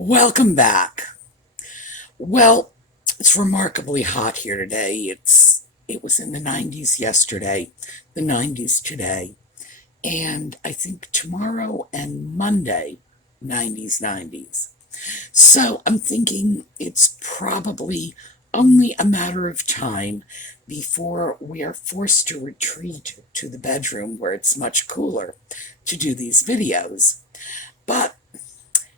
Welcome back. Well, it's remarkably hot here today. It was in the 90s yesterday, the 90s today, and I think tomorrow and Monday, 90s. So I'm thinking it's probably only a matter of time before we are forced to retreat to the bedroom where it's much cooler to do these videos. But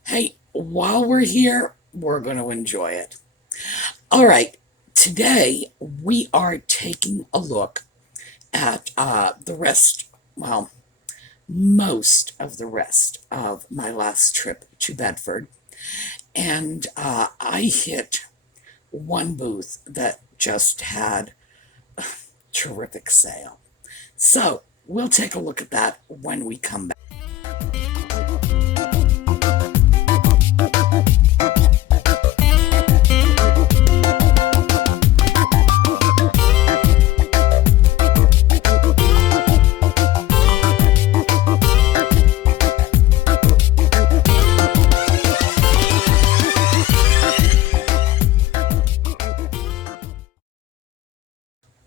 hey, while we're here, we're going to enjoy it. All right, today we are taking a look at the rest, well, most of the rest of my last trip to Bedford. And I hit one booth that just had a terrific sale. So we'll take a look at that when we come back.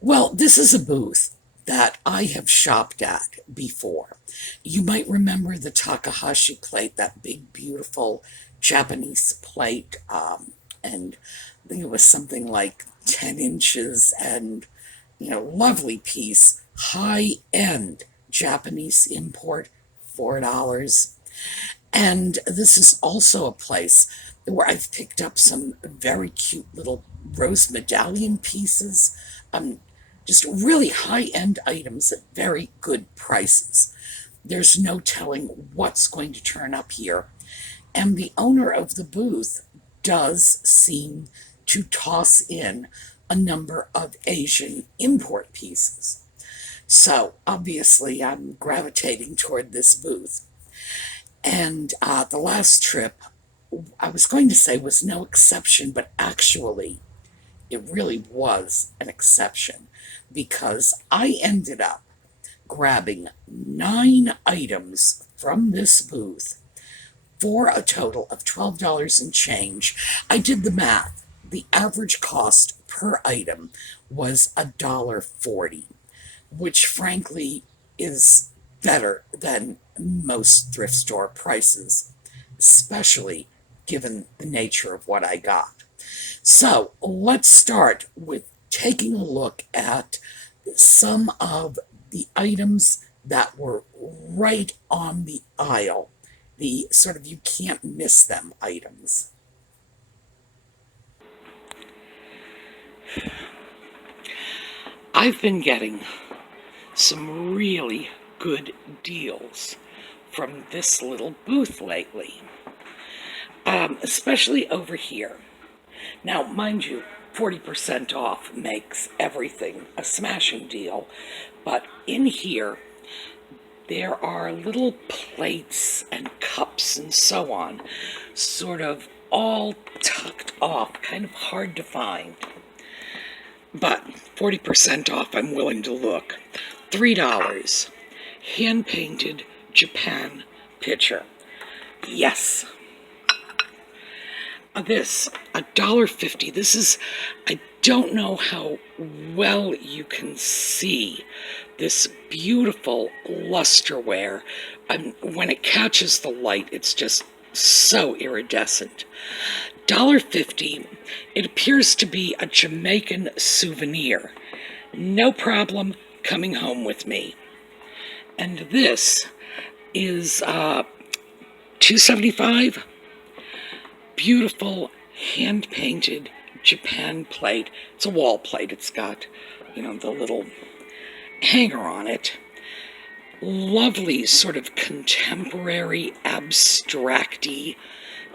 Well, this is a booth that I have shopped at before. You might remember the Takahashi plate, that big, beautiful Japanese plate, and I think it was something like 10 inches and, lovely piece, high-end Japanese import, $4. And this is also a place where I've picked up some very cute little rose medallion pieces, um, just really high-end items at very good prices. There's no telling what's going to turn up here. And the owner of the booth does seem to toss in a number of Asian import pieces. So obviously I'm gravitating toward this booth. And the last trip, I was going to say was no exception, but actually it really was an exception because I ended up grabbing 9 items from this booth for a total of $12 and change. I did the math. The average cost per item was $1.40, which frankly is better than most thrift store prices, especially given the nature of what I got. So let's start with taking a look at some of the items that were right on the aisle, the sort of you can't miss them items. I've been getting some really good deals from this little booth lately, especially over here. Now, mind you, 40% off makes everything a smashing deal, but in here there are little plates and cups and so on, sort of all tucked off, kind of hard to find. But 40% off, I'm willing to look. $3, hand-painted Japan picture. Yes. This, $1.50. This is, I don't know how well you can see this beautiful lusterware. When it catches the light, it's just so iridescent. $1.50. It appears to be a Jamaican souvenir. No problem coming home with me. And this is $2.75. Beautiful hand-painted Japan plate. It's a wall plate. It's got, the little hanger on it. Lovely sort of contemporary, abstract-y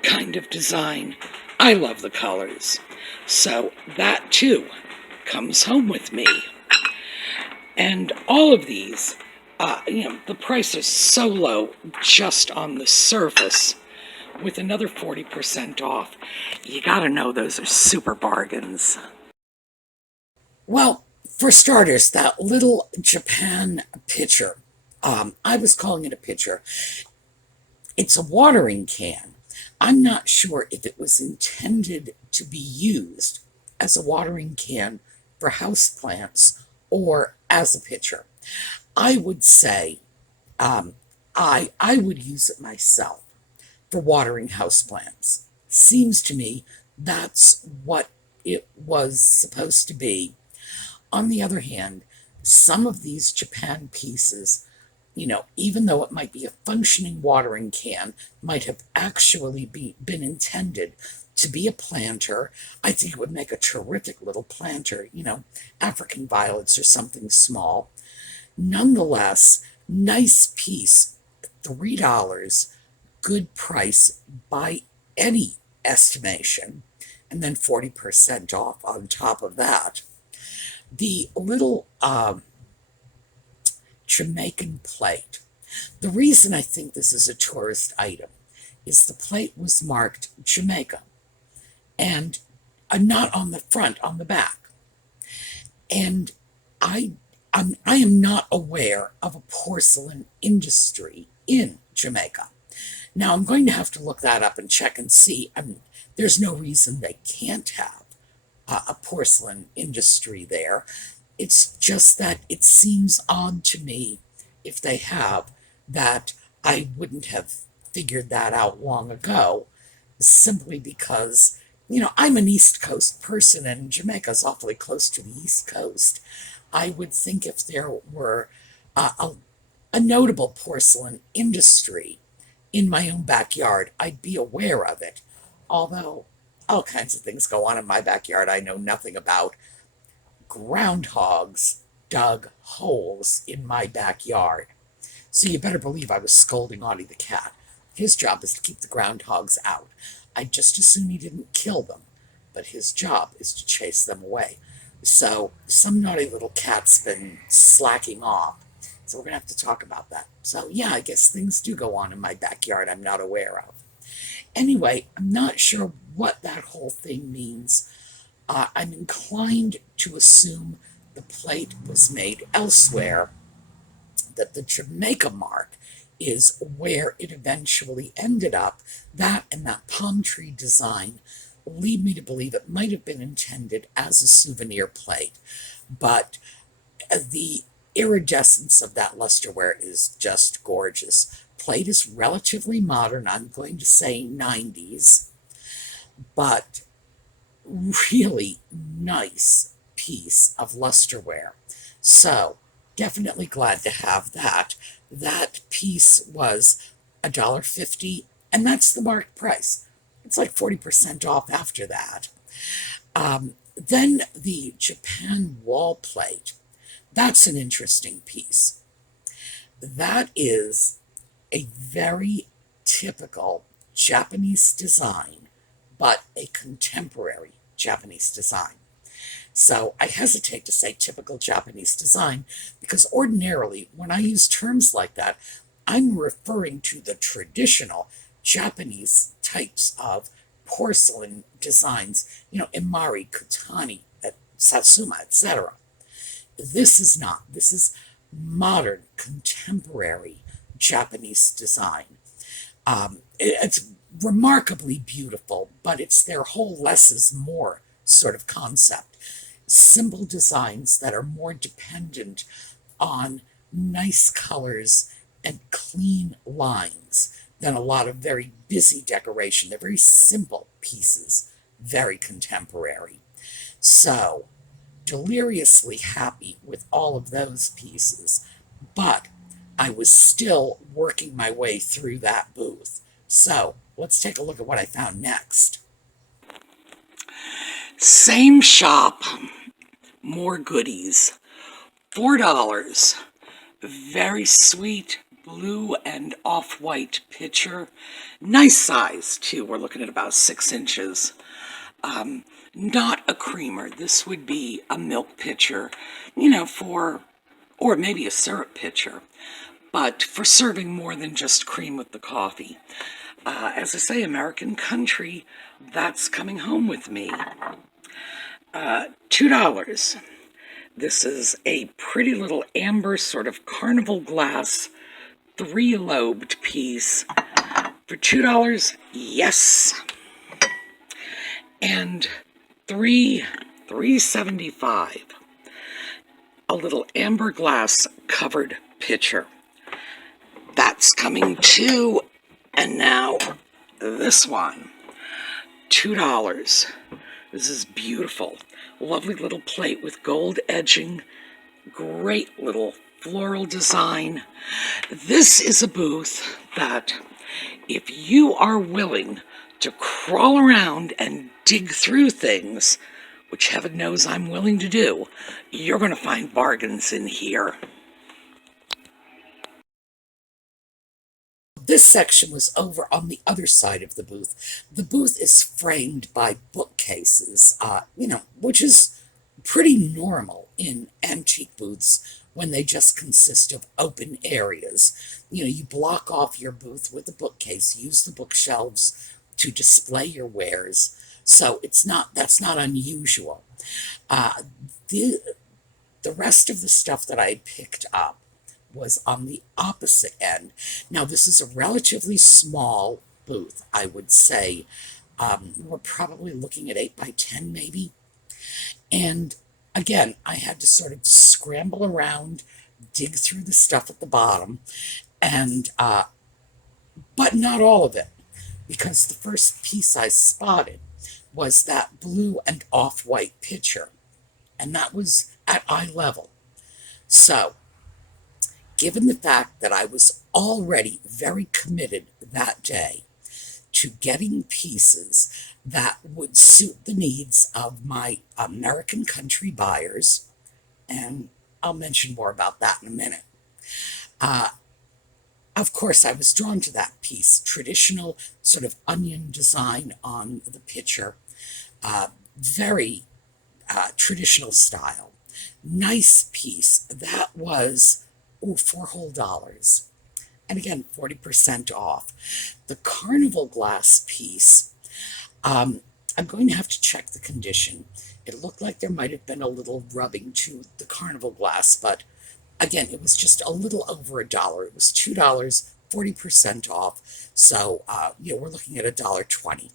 kind of design. I love the colors. So that, too, comes home with me. And all of these, the price is so low just on the surface. With another 40% off, you gotta know those are super bargains. Well, for starters, that little Japan pitcher, I was calling it a pitcher. It's a watering can, I'm not sure if it was intended to be used as a watering can for houseplants or as a pitcher. I would say um, I would use it myself for watering houseplants. Seems to me that's what it was supposed to be. On the other hand, some of these Japan pieces, even though it might be a functioning watering can, might have actually been intended to be a planter. I think it would make a terrific little planter, African violets or something small. Nonetheless, nice piece, $3, good price by any estimation, and then 40% off on top of that. The little Jamaican plate. The reason I think this is a tourist item is the plate was marked Jamaica and not on the front, on the back. And I, I am not aware of a porcelain industry in Jamaica. Now I'm going to have to look that up and check and see. I mean, there's no reason they can't have a porcelain industry there. It's just that it seems odd to me, if they have, that I wouldn't have figured that out long ago, simply because, I'm an East Coast person and Jamaica's awfully close to the East Coast. I would think if there were a notable porcelain industry in my own backyard, I'd be aware of it. Although all kinds of things go on in my backyard I know nothing about. Groundhogs dug holes in my backyard. So you better believe I was scolding Audie the cat. His job is to keep the groundhogs out. I'd just as soon he didn't kill them, but his job is to chase them away. So some naughty little cat's been slacking off. So we're going to have to talk about that. So yeah, I guess things do go on in my backyard I'm not aware of. Anyway, I'm not sure what that whole thing means. I'm inclined to assume the plate was made elsewhere, that the Jamaica mark is where it eventually ended up. That and that palm tree design lead me to believe it might have been intended as a souvenir plate. But the iridescence of that lusterware is just gorgeous. Plate is relatively modern, I'm going to say 90s, but really nice piece of lusterware. So definitely glad to have that. That piece was $1.50, and that's the marked price. It's like 40% off after that. Then the Japan wall plate. That's an interesting piece. That is a very typical Japanese design, but a contemporary Japanese design. So I hesitate to say typical Japanese design because ordinarily when I use terms like that, I'm referring to the traditional Japanese types of porcelain designs, Imari, Kutani, Satsuma, etc. This is not. This is modern, contemporary Japanese design. It's remarkably beautiful, but it's their whole less is more sort of concept. Simple designs that are more dependent on nice colors and clean lines than a lot of very busy decoration. They're very simple pieces, very contemporary. So, deliriously happy with all of those pieces, but I was still working my way through that booth. So, let's take a look at what I found next. Same shop, more goodies. $4. Very sweet blue and off-white pitcher. Nice size, too. We're looking at about 6 inches. Not a creamer. This would be a milk pitcher, or maybe a syrup pitcher, but for serving more than just cream with the coffee. As I say, American Country, that's coming home with me. $2. This is a pretty little amber sort of carnival glass 3-lobed piece. For $2, yes. And $3.75. A little amber glass covered pitcher. That's coming too. And now this one, $2. This is beautiful. Lovely little plate with gold edging. Great little floral design. This is a booth that, if you are willing to crawl around and dig through things, which heaven knows I'm willing to do, you're going to find bargains in here. This section was over on the other side of the booth. The booth is framed by bookcases, which is pretty normal in antique booths when they just consist of open areas. You block off your booth with a bookcase, use the bookshelves to display your wares. So that's not unusual. The rest of the stuff that I picked up was on the opposite end. Now, this is a relatively small booth, I would say. We're probably looking at 8 by 10 maybe. And again, I had to sort of scramble around, dig through the stuff at the bottom, and but not all of it, because the first piece I spotted was that blue and off-white pitcher, and that was at eye level. So, given the fact that I was already very committed that day to getting pieces that would suit the needs of my American country buyers, and I'll mention more about that in a minute. Of course, I was drawn to that piece, traditional sort of onion design on the pitcher, very traditional style. Nice piece. That was $4 whole. And again, 40% off. The carnival glass piece, I'm going to have to check the condition. It looked like there might have been a little rubbing to the carnival glass, but again, it was just a little over $1. It was $2, 40% off. So, we're looking at $1.20.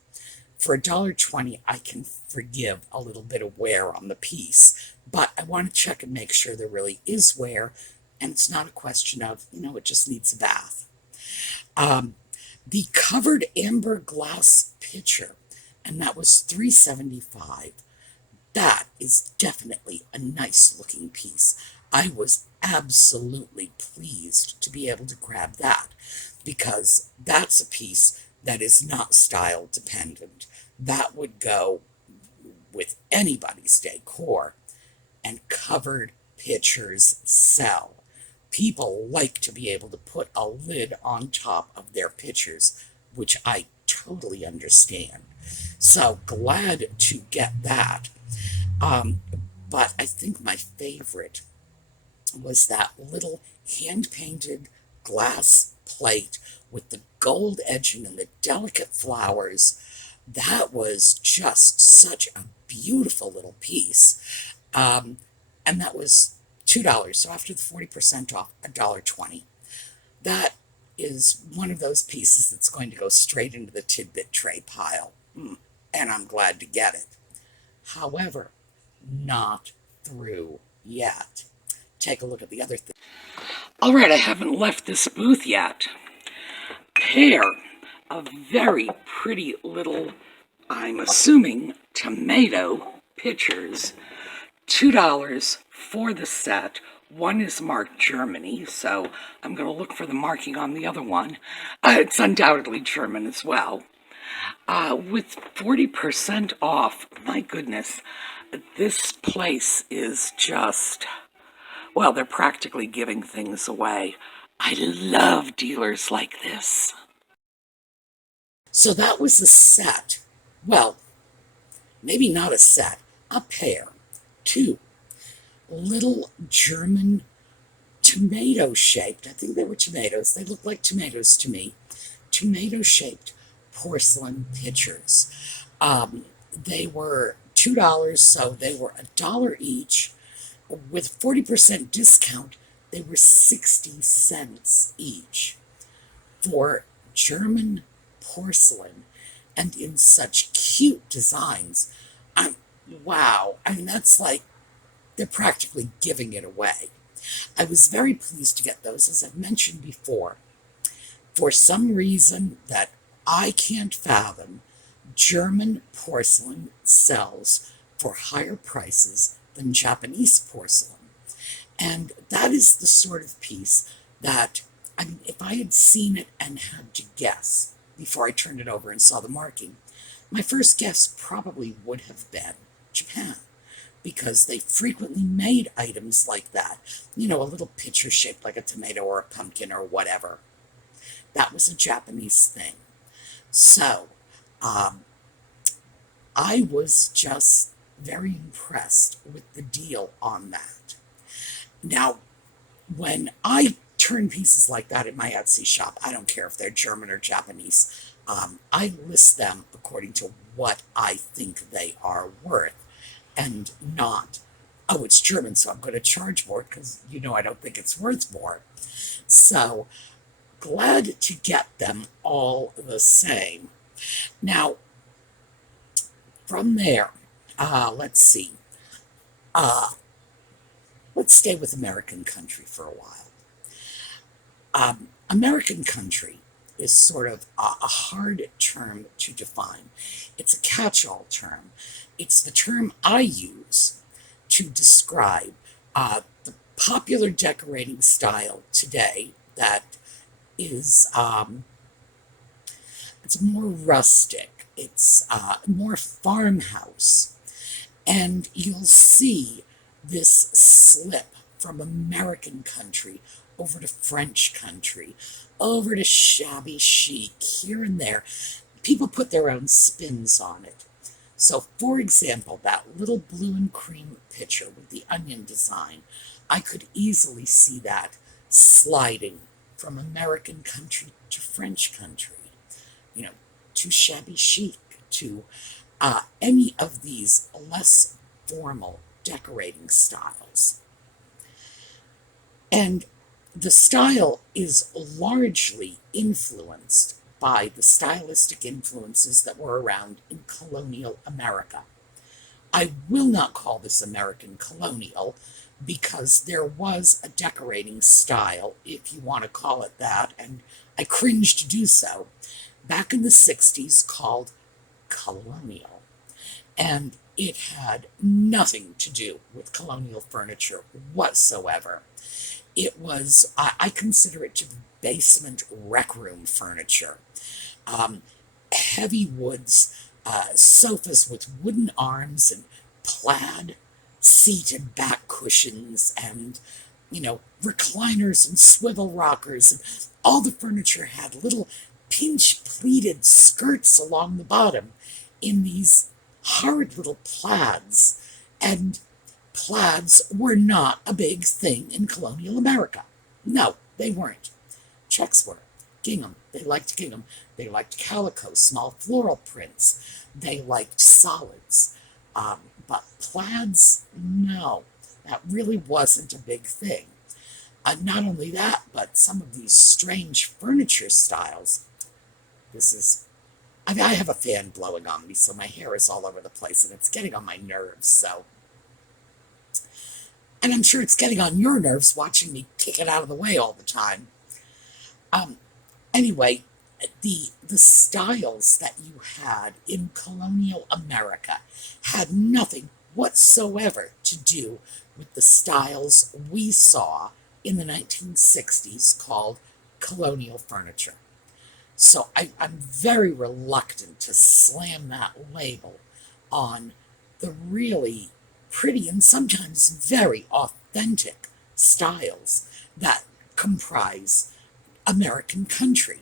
For $1.20, I can forgive a little bit of wear on the piece, but I want to check and make sure there really is wear, and it's not a question of, it just needs a bath. The covered amber glass pitcher, and that was $3.75. That is definitely a nice looking piece. I was absolutely pleased to be able to grab that, because that's a piece that is not style dependent. That would go with anybody's decor, and covered pitchers sell. People like to be able to put a lid on top of their pitchers, which I totally understand. So glad to get that. But I think my favorite was that little hand-painted glass plate with the gold edging and the delicate flowers. That was just such a beautiful little piece. And that was $2. So after the 40% off, $1.20. That is one of those pieces that's going to go straight into the tidbit tray pile. And I'm glad to get it. However, not through yet. Take a look at the other thing. All right, I haven't left this booth yet. Pair of very pretty little, I'm assuming, tomato pitchers. $2 for the set. One is marked Germany, so I'm going to look for the marking on the other one. It's undoubtedly German as well. With 40% off, my goodness, this place is just, well, they're practically giving things away. I love dealers like this. So that was a set. Well, maybe not a set, a pair. Two little German tomato-shaped, I think they were tomatoes, they looked like tomatoes to me, tomato-shaped porcelain pitchers. They were $2, so they were $1 each. With 40% discount, they were 60 cents each for German porcelain and in such cute designs. Wow, I mean, that's like they're practically giving it away. I was very pleased to get those, as I've mentioned before. For some reason that I can't fathom, German porcelain sells for higher prices than Japanese porcelain. And that is the sort of piece that, I mean, if I had seen it and had to guess before I turned it over and saw the marking, my first guess probably would have been Japan, because they frequently made items like that. You know, a little pitcher shaped like a tomato or a pumpkin or whatever. That was a Japanese thing. So, I was just very impressed with the deal on that. Now, when I turn pieces like that in my Etsy shop, I don't care if they're German or Japanese, I list them according to what I think they are worth, and not, oh, it's German, so I'm going to charge more because, you know, I don't think it's worth more. So, glad to get them all the same. Now, from there, let's see. Let's stay with American country for a while. American country is sort of a hard term to define. It's a catch-all term. It's the term I use to describe the popular decorating style today that is, it's more rustic, it's more farmhouse, and you'll see this slip from American country over to French country, over to shabby chic, here and there. People put their own spins on it. So, for example, that little blue and cream picture with the onion design, I could easily see that sliding from American country to French country, you know, to shabby chic, to any of these less formal decorating styles. And the style is largely influenced by the stylistic influences that were around in colonial America. I will not call this American colonial because there was a decorating style, if you want to call it that, and I cringe to do so, back in the 60s called colonial. And it had nothing to do with colonial furniture whatsoever. It was, I consider it to be basement rec room furniture. Heavy woods, sofas with wooden arms and plaid seated back cushions and, you know, recliners and swivel rockers. And all the furniture had little pinch pleated skirts along the bottom in these horrid little plaids. And plaids were not a big thing in colonial America. No, they weren't. Checks were. Gingham. They liked gingham. They liked calico, small floral prints. They liked solids. But plaids, no. That really wasn't a big thing. Not only that, but some of these strange furniture styles. I have a fan blowing on me, so my hair is all over the place, and it's getting on my nerves, so. And I'm sure it's getting on your nerves watching me kick it out of the way all the time. Anyway, the styles that you had in colonial America had nothing whatsoever to do with the styles we saw in the 1960s called colonial furniture. So I'm very reluctant to slam that label on the really pretty and sometimes very authentic styles that comprise American country.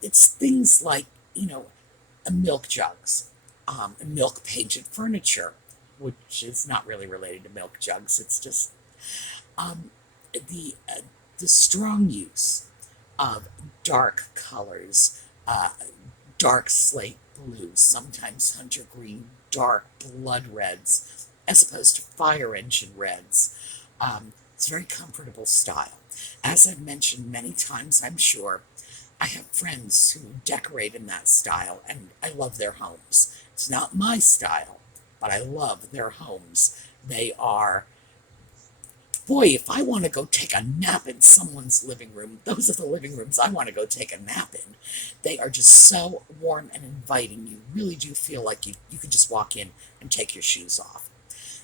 It's things like, you know, milk jugs, milk painted furniture, which is not really related to milk jugs. It's just the strong use of dark colors, dark slate blues, sometimes hunter green, dark blood reds, as opposed to fire engine reds. It's a very comfortable style. As I've mentioned many times, I'm sure, I have friends who decorate in that style, and I love their homes. It's not my style, but I love their homes. They are, boy, if I want to go take a nap in someone's living room, those are the living rooms I want to go take a nap in. They are just so warm and inviting. You really do feel like you could just walk in and take your shoes off.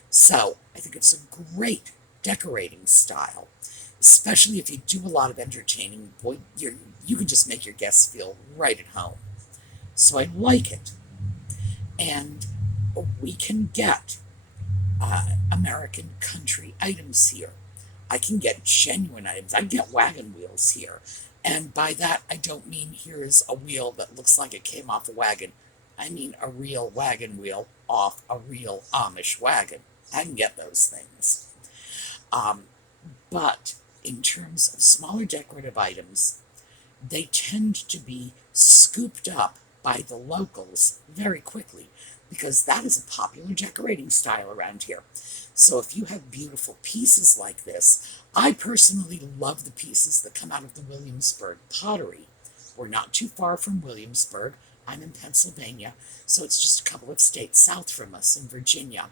So I think it's a great decorating style, especially if you do a lot of entertaining. Boy, you can just make your guests feel right at home. So I like it. And we can get American country items here. I can get genuine items. I get wagon wheels here. And by that, I don't mean here's a wheel that looks like it came off a wagon. I mean a real wagon wheel off a real Amish wagon. I can get those things. But in terms of smaller decorative items, they tend to be scooped up by the locals very quickly because that is a popular decorating style around here. So if you have beautiful pieces like this, I personally love the pieces that come out of the Williamsburg pottery. We're not too far from Williamsburg. I'm in Pennsylvania, so it's just a couple of states south from us in Virginia.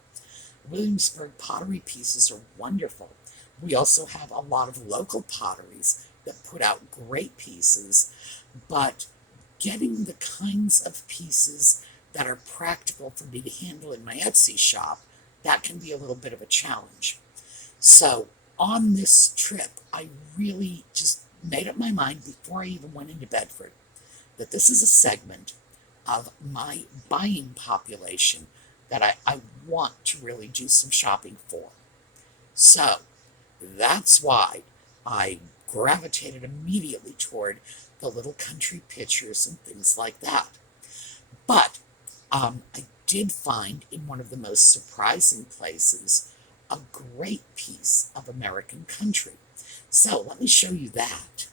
Williamsburg pottery pieces are wonderful. We also have a lot of local potteries that put out great pieces, but getting the kinds of pieces that are practical for me to handle in my Etsy shop, that can be a little bit of a challenge. So on this trip, I really just made up my mind before I even went into Bedford that this is a segment of my buying population that I want to really do some shopping for. So that's why I gravitated immediately toward the little country pictures and things like that. But I did find in one of the most surprising places a great piece of American country. So let me show you that.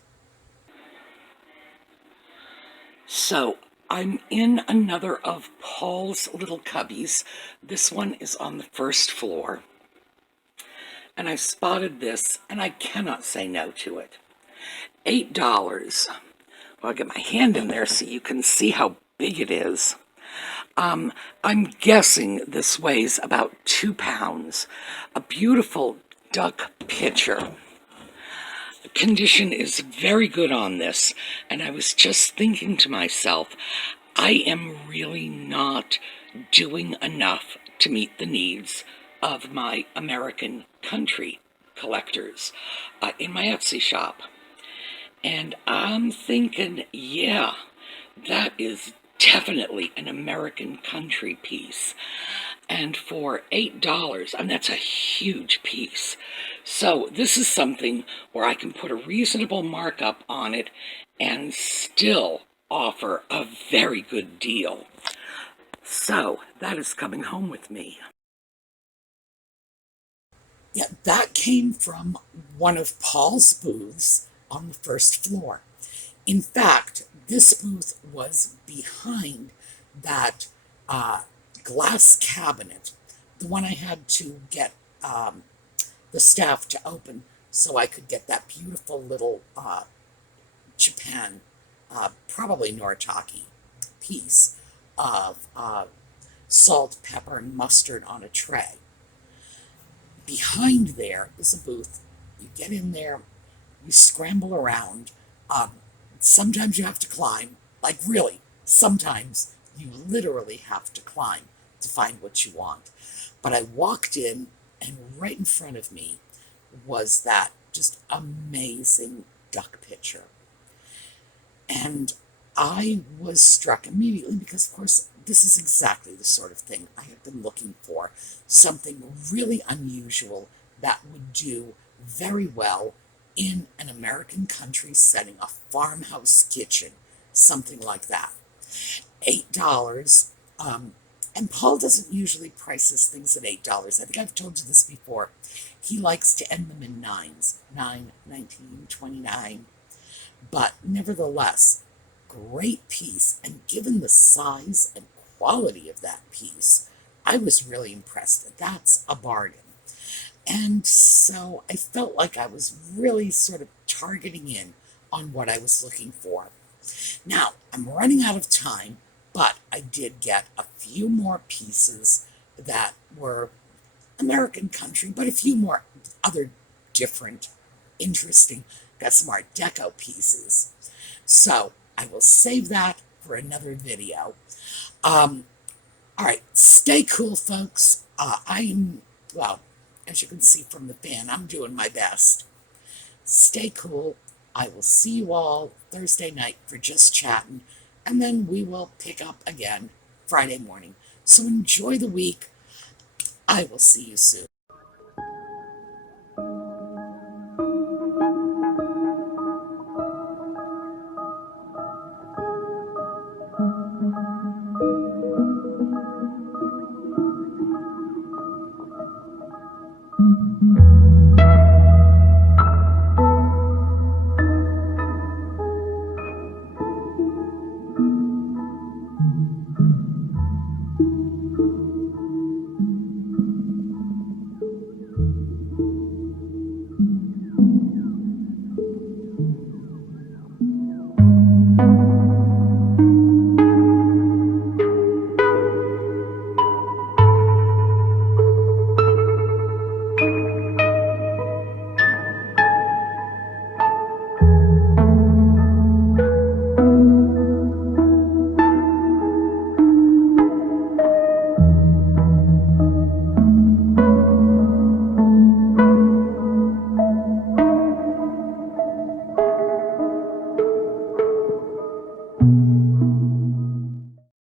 So I'm in another of Paul's little cubbies. This one is on the first floor. And I spotted this, and I cannot say no to it. $8. Well, I'll get my hand in there so you can see how big it is. I'm guessing this weighs about 2 pounds. A beautiful duck pitcher. The condition is very good on this, and I was just thinking to myself, I am really not doing enough to meet the needs of my American country collectors in my Etsy shop. And I'm thinking, yeah, that is definitely an American country piece. And for $8, and that's a huge piece. So this is something where I can put a reasonable markup on it and still offer a very good deal. So that is coming home with me. Yeah, that came from one of Paul's booths on the first floor. In fact, this booth was behind that glass cabinet, the one I had to get the staff to open so I could get that beautiful little Japan, probably Noritake piece of salt, pepper, and mustard on a tray. Behind there is a booth. You get in there, you scramble around. Sometimes you have to climb, like really, sometimes you literally have to climb to find what you want. But I walked in, and right in front of me was that just amazing duck pitcher. And I was struck immediately because, of course, this is exactly the sort of thing I have been looking for. Something really unusual that would do very well in an American country setting, a farmhouse kitchen, something like that. $8. And Paul doesn't usually price his things at $8. I think I've told you this before. He likes to end them in nines, 9, 19, 29. But nevertheless, great piece. And given the size and quality of that piece, I was really impressed. That's a bargain. And so I felt like I was really sort of targeting in on what I was looking for. Now, I'm running out of time, but I did get a few more pieces that were American country, but a few more other different, interesting, got some Art Deco pieces. So I will save that for another video. All right, stay cool, folks. Well, as you can see from the fan, I'm doing my best. Stay cool. I will see you all Thursday night for Just Chatting, and then we will pick up again Friday morning. So enjoy the week. I will see you soon.